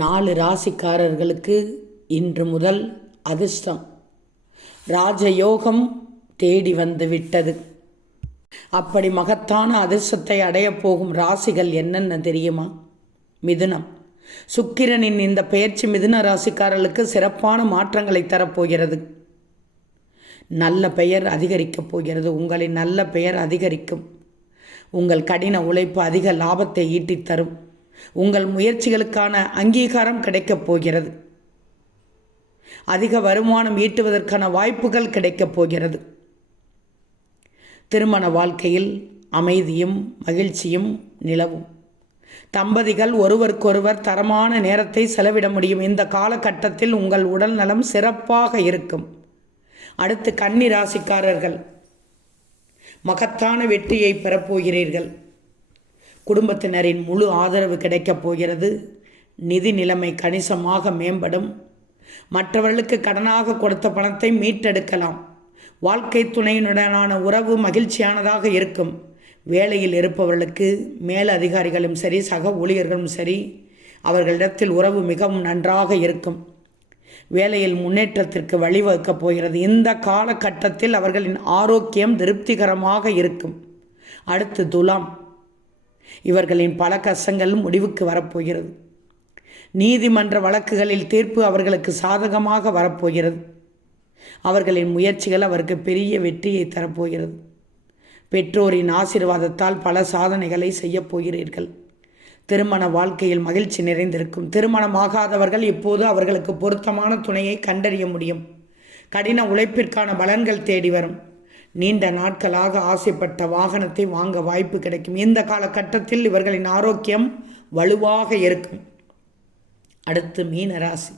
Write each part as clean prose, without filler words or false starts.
4 ராசிக்காரர்களுக்கு இன்று முதல் அதிர்ஷ்டம் ராஜயோகம் தேடி வந்து விட்டது. அப்படி மகத்தான அதிர்ஷ்டத்தை அடையப் போகும் ராசிகள் என்னென்ன தெரியுமா? மிதுனம். சுக்கிரனின் இந்த பெயர்ச்சி மிதுன ராசிக்காரர்களுக்கு சிறப்பான மாற்றங்களை தரப்போகிறது. நல்ல பெயர் அதிகரிக்கப் போகிறது. உங்களின் நல்ல பெயர் அதிகரிக்கும். உங்கள் கடின உழைப்பு அதிக லாபத்தை ஈட்டித் தரும். உங்கள் முயற்சிகளுக்கான அங்கீகாரம் கிடைக்கப் போகிறது. அதிக வருமானம் ஈட்டுவதற்கான வாய்ப்புகள் கிடைக்கப் போகிறது. திருமண வாழ்க்கையில் அமைதியும் மகிழ்ச்சியும் நிலவும். தம்பதிகள் ஒருவருக்கொருவர் தரமான நேரத்தை செலவிட முடியும். இந்த காலகட்டத்தில் உங்கள் உடல் நலம் சிறப்பாக இருக்கும். அடுத்து கன்னி ராசிக்காரர்கள் மகத்தான வெற்றியை பெறப்போகிறீர்கள். குடும்பத்தினரின் முழு ஆதரவு கிடைக்கப் போகிறது. நிதி நிலைமை கணிசமாக மேம்படும். மற்றவர்களுக்கு கடனாக கொடுத்த பணத்தை மீட்டெடுக்கலாம். வாழ்க்கை துணையினுடனான உறவு மகிழ்ச்சியானதாக இருக்கும். வேலையில் இருப்பவர்களுக்கு மேல் அதிகாரிகளும் சரி, சக ஊழியர்களும் சரி, அவர்களிடத்தில் உறவு மிகவும் நன்றாக இருக்கும். வேலையில் முன்னேற்றத்திற்கு வழிவகுக்கப் போகிறது. இந்த காலகட்டத்தில் அவர்களின் ஆரோக்கியம் திருப்திகரமாக இருக்கும். அடுத்து துலாம். இவர்களின் பல கஷ்டங்கள் முடிவுக்கு வரப்போகிறது. நீதிமன்ற வழக்குகளில் தீர்ப்பு அவர்களுக்கு சாதகமாக வரப்போகிறது. அவர்களின் முயற்சிகள் அவருக்கு பெரிய வெற்றியை தரப்போகிறது. பெற்றோரின் ஆசீர்வாதத்தால் பல சாதனைகளை செய்யப் போகிறீர்கள். திருமண வாழ்க்கையில் மகிழ்ச்சி நிறைந்திருக்கும். திருமணமாகாதவர்கள் இப்போது அவர்களுக்கு பொருத்தமான துணையை கண்டறிய முடியும். கடின உழைப்பிற்கான பலன்கள் தேடி வரும். நீண்ட நாட்களாக ஆசைப்பட்ட வாகனத்தை வாங்க வாய்ப்பு கிடைக்கும். இந்த காலகட்டத்தில் இவர்களின் ஆரோக்கியம் வலுவாக இருக்கும். அடுத்து மீன ராசி.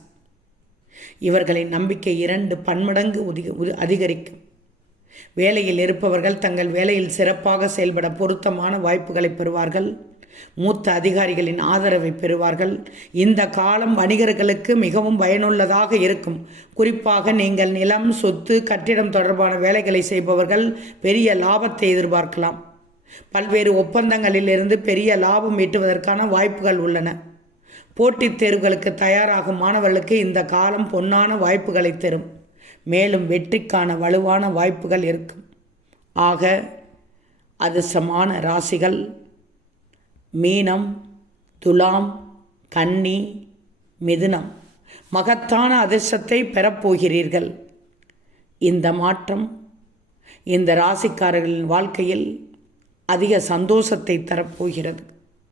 இவர்களின் நம்பிக்கை 2 பன்மடங்கு அதிகரிக்கும். வேலையில் இருப்பவர்கள் தங்கள் வேலையில் சிறப்பாக செயல்பட பொருத்தமான வாய்ப்புகளை பெறுவார்கள். மூத்த அதிகாரிகளின் ஆதரவை பெறுவார்கள். இந்த காலம் வணிகர்களுக்கு மிகவும் பயனுள்ளதாக இருக்கும். குறிப்பாக நீங்கள் நிலம், சொத்து, கட்டிடம் தொடர்பான வேலைகளை செய்பவர்கள் பெரிய லாபத்தை எதிர்பார்க்கலாம். பல்வேறு ஒப்பந்தங்களிலிருந்து பெரிய லாபம் ஈட்டுவதற்கான வாய்ப்புகள் உள்ளன. போட்டித் தேர்வுகளுக்கு தயாராகும் மாணவர்களுக்கு இந்த காலம் பொன்னான வாய்ப்புகளை தரும். மேலும் வெற்றிக்கான வலுவான வாய்ப்புகள் இருக்கும். ஆக அதிர்ஷ்டமான ராசிகள் மீனம், துலாம், கன்னி, மிதுனம். மகத்தான அதிர்ஷ்டத்தை பெறப்போகிறீர்கள். இந்த மாற்றம் இந்த ராசிக்காரர்களின் வாழ்க்கையில் அதிக சந்தோஷத்தை தரப்போகிறது.